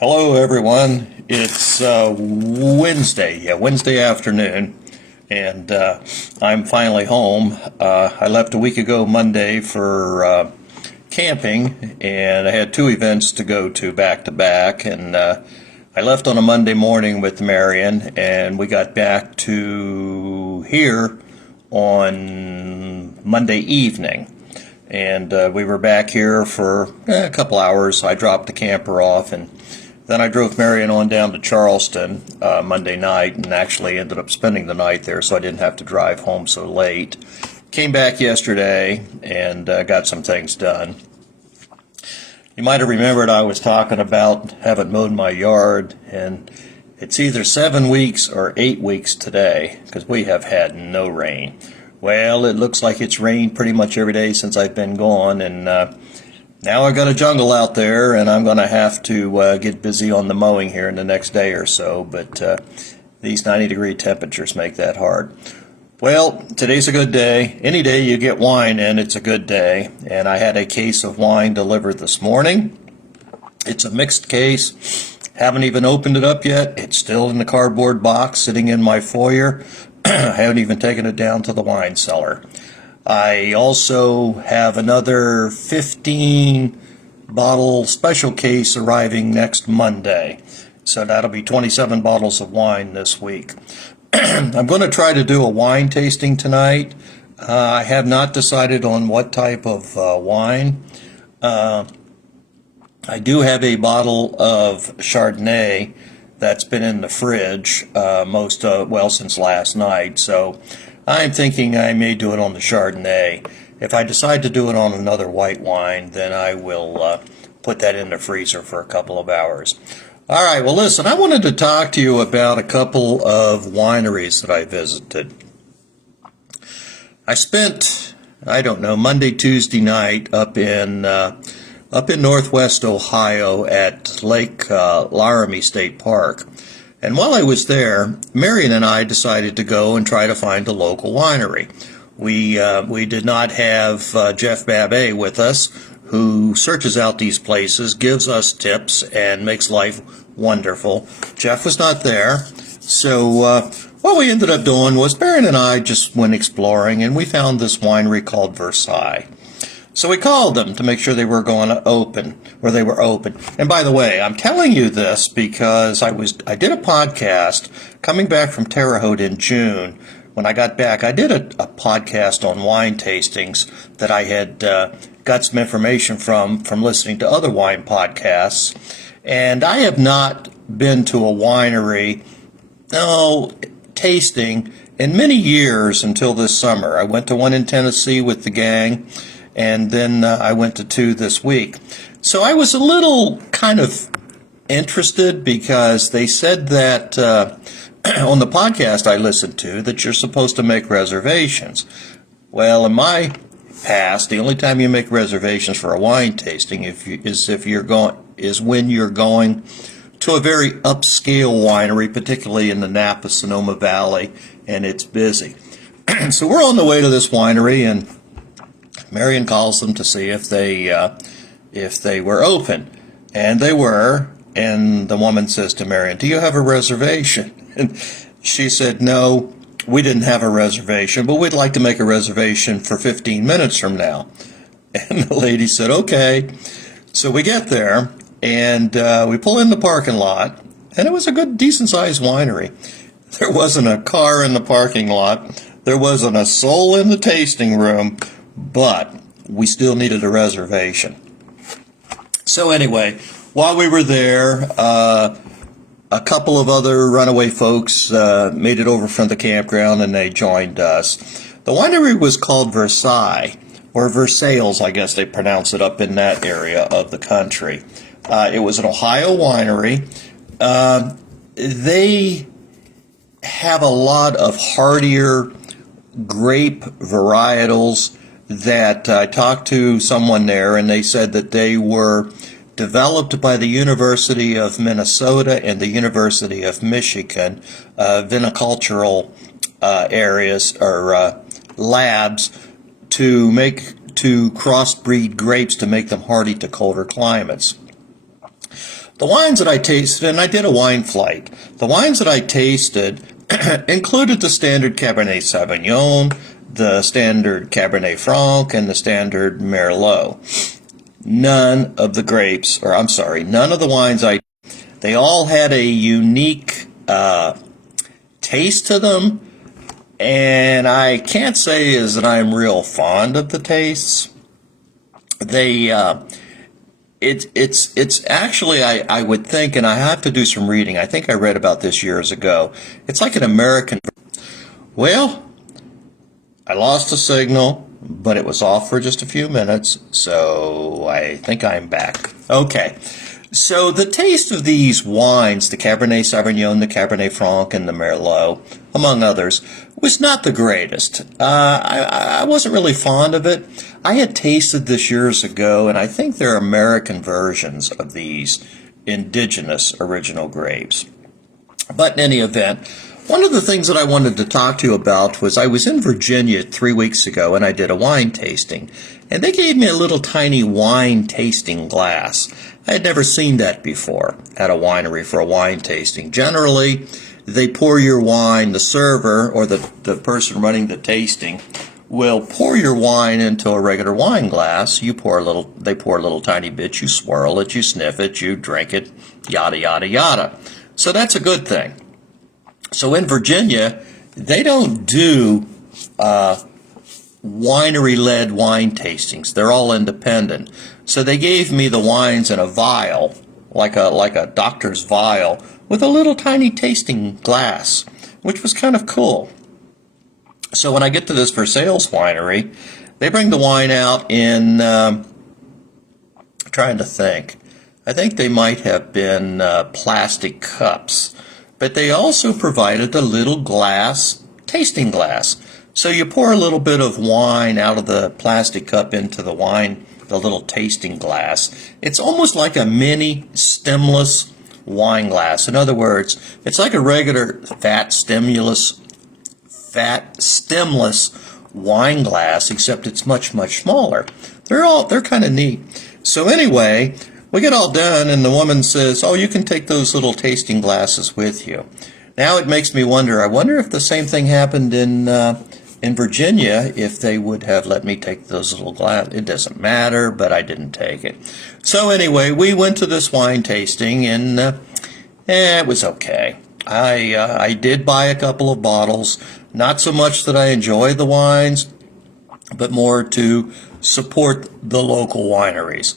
Hello, everyone. It's Wednesday afternoon, and I'm finally home. I left a week ago Monday for camping, and I had two events to go to back, and I left on a Monday morning with Marion, and we got back to here on Monday evening. And we were back here for a couple hours. I dropped the camper off, and then I drove Marion on down to Charleston Monday night and actually ended up spending the night there, so I didn't have to drive home so late. Came back yesterday and got some things done. You might have remembered I was talking about having mowed my yard, and it's either 7 weeks or 8 weeks today because we have had no rain. Well, it looks like it's rained pretty much every day since I've been gone, and now I've got a jungle out there, and I'm going to have to get busy on the mowing here in the next day or so, but these 90-degree temperatures make that hard. Well, today's a good day. Any day you get wine in, it's a good day, and I had a case of wine delivered this morning. It's a mixed case. Haven't even opened it up yet. It's still in the cardboard box sitting in my foyer. I haven't even taken it down to the wine cellar. I also have another 15-bottle special case arriving next Monday. So that'll be 27 bottles of wine this week. I'm going to try to do a wine tasting tonight. I have not decided on what type of wine. I do have a bottle of Chardonnay that's been in the fridge since last night, so I'm thinking I may do it on the Chardonnay. If I decide to do it on another white wine, then I will put that in the freezer for a couple of hours. All right, well, listen, I wanted to talk to you about a couple of wineries that I visited. I spent, Monday, Tuesday night up in Northwest Ohio at Lake Laramie State Park. And while I was there, Marion and I decided to go and try to find a local winery. We did not have Jeff Babet with us, who searches out these places, gives us tips, and makes life wonderful. Jeff was not there, so what we ended up doing was Marion and I just went exploring, and we found this winery called Versailles. So we called them to make sure they were going to open, or they were open. And by the way, I'm telling you this because I did a podcast coming back from Terre Haute in June. When I got back, I did a podcast on wine tastings that I had got some information from listening to other wine podcasts. And I have not been to a winery, tasting in many years until this summer. I went to one in Tennessee with the gang, and then I went to two this week. So I was a little kind of interested because they said that on the podcast I listened to that you're supposed to make reservations. Well, in my past, the only time you make reservations for a wine tasting is when you're going to a very upscale winery, particularly in the Napa-Sonoma Valley, and it's busy. So we're on the way to this winery, and Marion calls them to see if they were open, and they were. And the woman says to Marion, "Do you have a reservation?" And she said, "No, we didn't have a reservation, but we'd like to make a reservation for 15 minutes from now." And the lady said, "Okay." So we get there, and we pull in the parking lot, and it was a good, decent-sized winery. There wasn't a car in the parking lot. There wasn't a soul in the tasting room. But we still needed a reservation. So anyway, while we were there, a couple of other runaway folks made it over from the campground, and they joined us. The winery was called Versailles, or Versailles, I guess they pronounce it up in that area of the country. It was an Ohio winery. They have a lot of hardier grape varietals that I talked to someone there, and they said that they were developed by the University of Minnesota and the University of Michigan, vinicultural areas or labs to crossbreed grapes to make them hardy to colder climates. The wines that I tasted, and I did a wine flight, the wines that I tasted included the standard Cabernet Sauvignon, the standard Cabernet Franc, and the standard Merlot. None of the grapes, or I'm sorry, none of the wines they all had a unique taste to them, and I can't say is that I'm real fond of the tastes. They, it's actually, I would think, and I have to do some reading. I think I read about this years ago. It's like an American. Well, I lost the signal, but it was off for just a few minutes, so I think I'm back. Okay. So the taste of these wines, the Cabernet Sauvignon, the Cabernet Franc, and the Merlot, among others, was not the greatest. I wasn't really fond of it. I had tasted this years ago, and I think they're American versions of these indigenous original grapes. But in any event, one of the things that I wanted to talk to you about was I was in Virginia 3 weeks ago, and I did a wine tasting. And they gave me a little tiny wine tasting glass. I had never seen that before at a winery for a wine tasting. Generally, they pour your wine, the server or the person running the tasting will pour your wine into a regular wine glass. They pour a little tiny bit, you swirl it, you sniff it, you drink it, yada, yada, yada. So that's a good thing. So in Virginia, they don't do winery-led wine tastings. They're all independent. So they gave me the wines in a vial, like a doctor's vial, with a little tiny tasting glass, which was kind of cool. So when I get to this for sales winery, they bring the wine out in, trying to think, I think they might have been plastic cups, but they also provided a little glass, tasting glass. So you pour a little bit of wine out of the plastic cup into the little tasting glass. It's almost like a mini stemless wine glass. In other words, it's like a regular stemless wine glass, except it's much, much smaller. They're kind of neat. So anyway, we get all done, and the woman says, "Oh, you can take those little tasting glasses with you." Now it makes me wonder. I wonder if the same thing happened in Virginia, if they would have let me take those little glasses. It doesn't matter, but I didn't take it. So anyway, we went to this wine tasting, and it was okay. I did buy a couple of bottles, not so much that I enjoy the wines, but more to support the local wineries.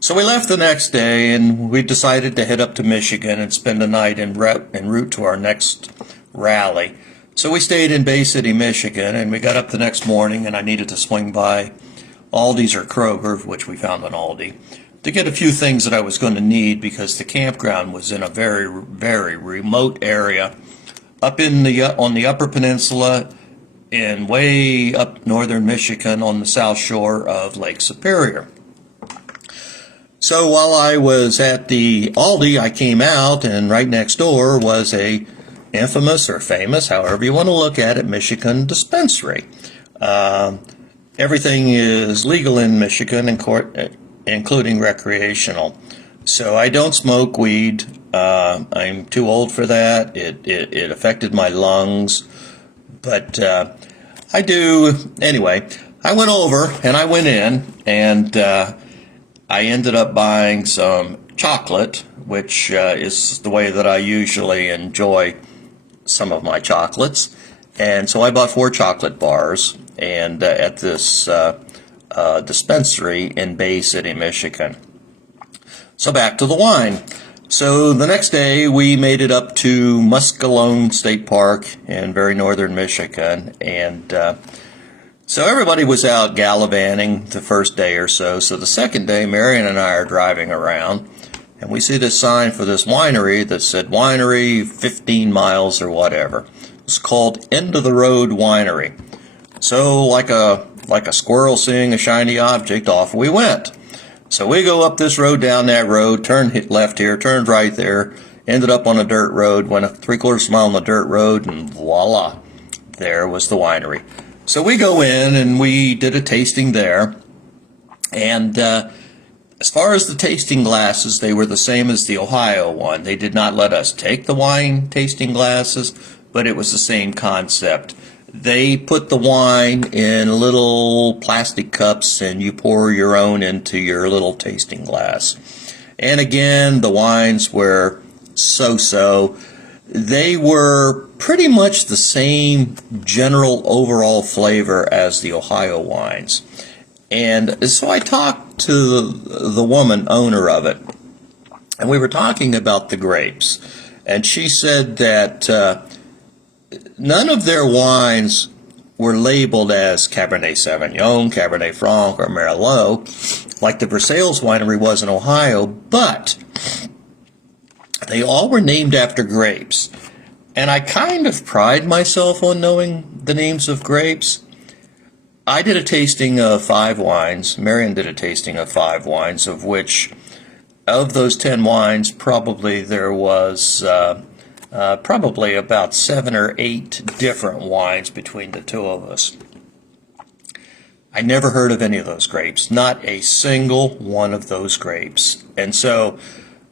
So we left the next day, and we decided to head up to Michigan and spend the night en route to our next rally. So we stayed in Bay City, Michigan, and we got up the next morning, and I needed to swing by Aldi's or Kroger, which we found on Aldi, to get a few things that I was going to need because the campground was in a very, very remote area up in on the Upper Peninsula in way up northern Michigan on the south shore of Lake Superior. So while I was at the Aldi, I came out, and right next door was a infamous or famous, however you want to look at it, Michigan dispensary. Everything is legal in Michigan, including recreational. So I don't smoke weed. I'm too old for that. It affected my lungs. But I do. Anyway, I went over and I went in, and I ended up buying some chocolate, which is the way that I usually enjoy some of my chocolates. And so I bought 4 chocolate bars and at this dispensary in Bay City, Michigan. So back to the wine. So the next day we made it up to Muscatine State Park in very northern Michigan, and so everybody was out gallivanting the first day or so. So the second day, Marion and I are driving around, and we see this sign for this winery that said winery 15 miles or whatever. It's called End of the Road Winery. So like a squirrel seeing a shiny object, off we went. So we go up this road, down that road, turned left here, turned right there, ended up on a dirt road, went a 3/4 mile on the dirt road, and voila, there was the winery. So we go in and we did a tasting there, and As far as the tasting glasses, they were the same as the Ohio one. They did not let us take the wine tasting glasses, but it was the same concept. They put the wine in little plastic cups and you pour your own into your little tasting glass. And again, the wines were so-so. They were pretty much the same general overall flavor as the Ohio wines. And so I talked to the woman owner of it, and we were talking about the grapes. And she said that none of their wines were labeled as Cabernet Sauvignon, Cabernet Franc, or Merlot, like the Versailles winery was in Ohio, but they all were named after grapes. And I kind of pride myself on knowing the names of grapes. I did a tasting of 5 wines. Marion did a tasting of 5 wines, of which, of those 10 wines, probably there was probably about 7 or 8 different wines between the two of us. I never heard of any of those grapes, not a single one of those grapes. And so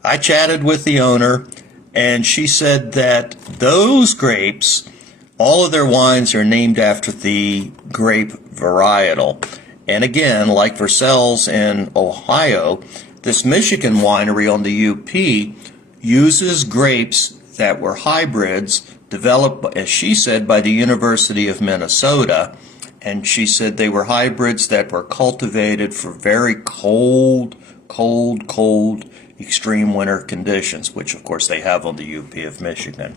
I chatted with the owner, and she said that those grapes, all of their wines are named after the grape varietal. And again, like Versailles in Ohio, this Michigan winery on the UP uses grapes that were hybrids developed, as she said, by the University of Minnesota. And she said they were hybrids that were cultivated for very cold, extreme winter conditions, which of course they have on the UP of Michigan.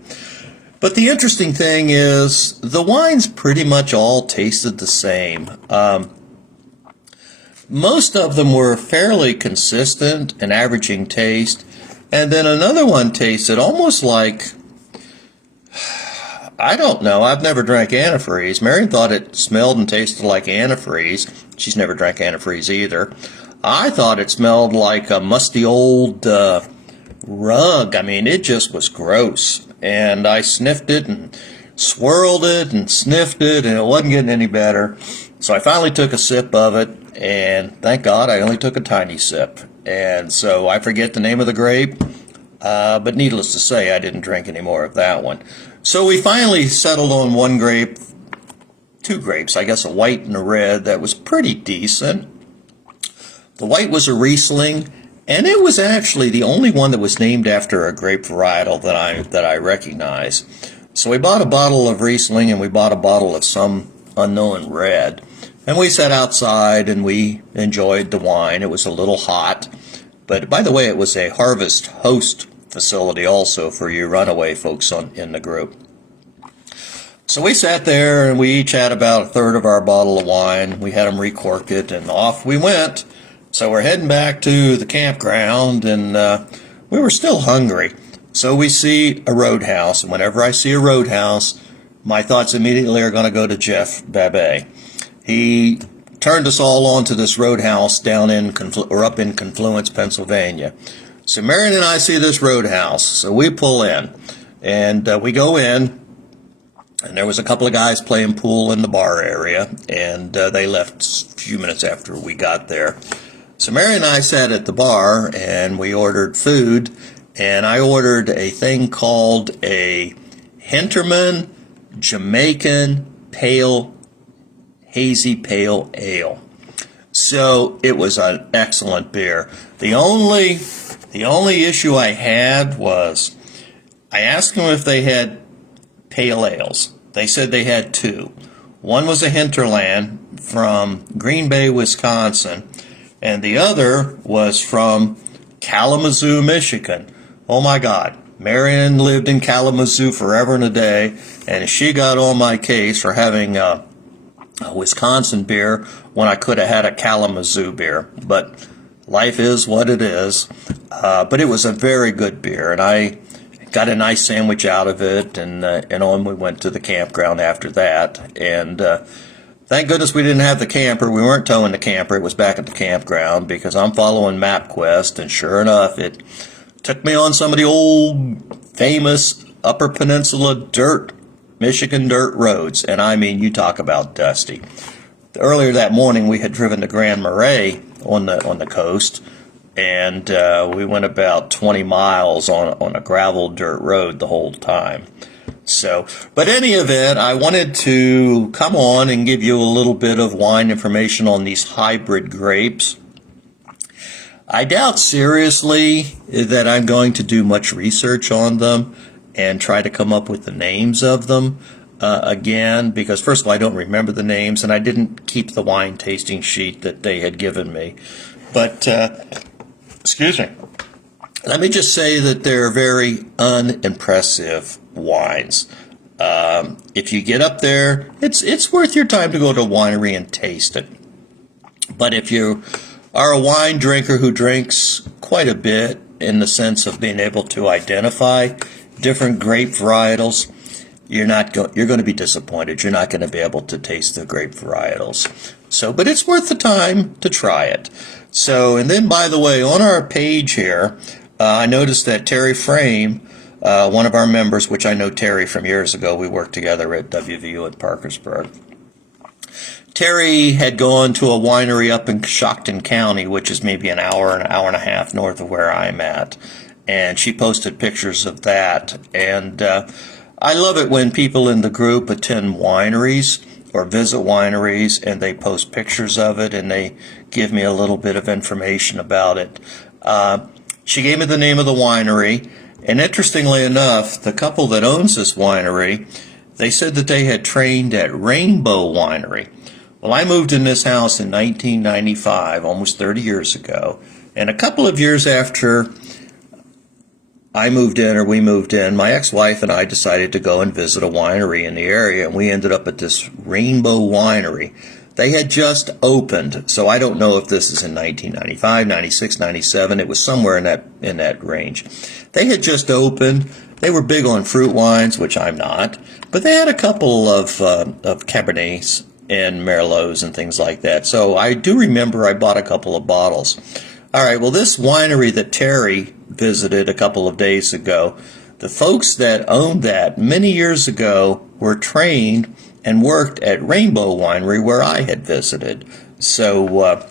But the interesting thing is the wines pretty much all tasted the same. Most of them were fairly consistent and averaging taste. And then another one tasted almost like, I don't know, I've never drank antifreeze. Marion thought it smelled and tasted like antifreeze. She's never drank antifreeze either. I thought it smelled like a musty old rug. I mean, it just was gross. And I sniffed it and swirled it and sniffed it, and it wasn't getting any better. So I finally took a sip of it, and thank God I only took a tiny sip. And so I forget the name of the grape, but needless to say, I didn't drink any more of that one. So we finally settled on one grape, 2 grapes, I guess a white and a red, that was pretty decent. The white was a Riesling, and it was actually the only one that was named after a grape varietal that I recognize. So we bought a bottle of Riesling and we bought a bottle of some unknown red. And we sat outside and we enjoyed the wine. It was a little hot. But by the way, it was a Harvest Host facility also for you runaway folks in the group. So we sat there and we each had about a third of our bottle of wine. We had them recork it and off we went. So we're heading back to the campground, and we were still hungry. So we see a roadhouse, and whenever I see a roadhouse, my thoughts immediately are going to go to Jeff Babet. He turned us all on to this roadhouse down in up in Confluence, Pennsylvania. So Marion and I see this roadhouse, so we pull in, and we go in, and there was a couple of guys playing pool in the bar area, and they left a few minutes after we got there. So Mary and I sat at the bar, and we ordered food, and I ordered a thing called a Hinterman Jamaican Hazy Pale Ale. So it was an excellent beer. The only issue I had was I asked them if they had pale ales. They said they had 2. One was a Hinterland from Green Bay, Wisconsin, and the other was from Kalamazoo, Michigan. Oh my God. Marion lived in Kalamazoo forever and a day, and she got on my case for having a Wisconsin beer when I could have had a Kalamazoo beer. But life is what it is. But it was a very good beer, and I got a nice sandwich out of it, and on we went to the campground after that. And thank goodness we didn't have the camper. We weren't towing the camper. It was back at the campground because I'm following MapQuest, and sure enough, it took me on some of the old famous Upper Peninsula Michigan dirt roads. And I mean, you talk about dusty. Earlier that morning, we had driven to Grand Marais on the coast. and we went about 20 miles on a gravel dirt road the whole time. So, but any event, I wanted to come on and give you a little bit of wine information on these hybrid grapes. I doubt seriously that I'm going to do much research on them and try to come up with the names of them again, because first of all, I don't remember the names, and I didn't keep the wine tasting sheet that they had given me. But, excuse me, let me just say that they're very unimpressive wines. If you get up there, it's worth your time to go to a winery and taste it. But if you are a wine drinker who drinks quite a bit in the sense of being able to identify different grape varietals, you're going to be disappointed. You're not going to be able to taste the grape varietals. So, but it's worth the time to try it. So, and then by the way, on our page here, I noticed that Terry Frame, one of our members, which I know Terry from years ago, we worked together at WVU at Parkersburg. Terry had gone to a winery up in Coshocton County, which is maybe an hour and a half north of where I'm at. And she posted pictures of that. And I love it when people in the group attend wineries or visit wineries and they post pictures of it and they give me a little bit of information about it. She gave me the name of the winery. And interestingly enough, the couple that owns this winery, they said that they had trained at Rainbow Winery. Well, I moved in this house in 1995, almost 30 years ago, and a couple of years after we moved in, my ex-wife and I decided to go and visit a winery in the area, and we ended up at this Rainbow Winery. They had just opened, so I don't know if this is in 1995, 96, 97. It was somewhere in that range. They had just opened. They were big on fruit wines, which I'm not, but they had a couple of Cabernets and Merlots and things like that. So I do remember I bought a couple of bottles. All right, well, this winery that Terry visited a couple of days ago, the folks that owned that many years ago were trained and worked at Rainbow Winery where I had visited. So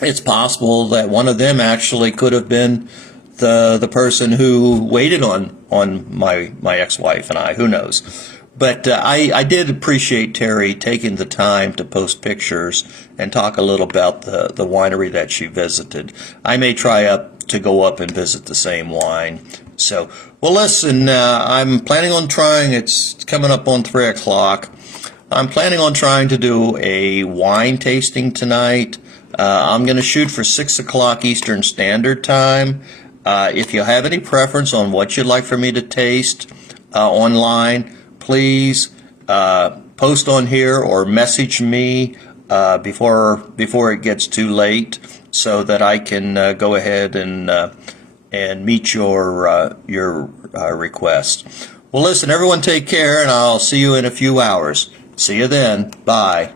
it's possible that one of them actually could have been the person who waited on my ex-wife and I. Who knows? But I did appreciate Terry taking the time to post pictures and talk a little about the winery that she visited. I may try to go up and visit the same wine. So, well, listen, I'm planning on trying, it's coming up on 3 o'clock. I'm planning on trying to do a wine tasting tonight. I'm going to shoot for 6 o'clock Eastern Standard Time. If you have any preference on what you'd like for me to taste online, please post on here or message me before it gets too late, so that I can go ahead and meet your request. Well, listen, everyone, take care, and I'll see you in a few hours. See you then. Bye.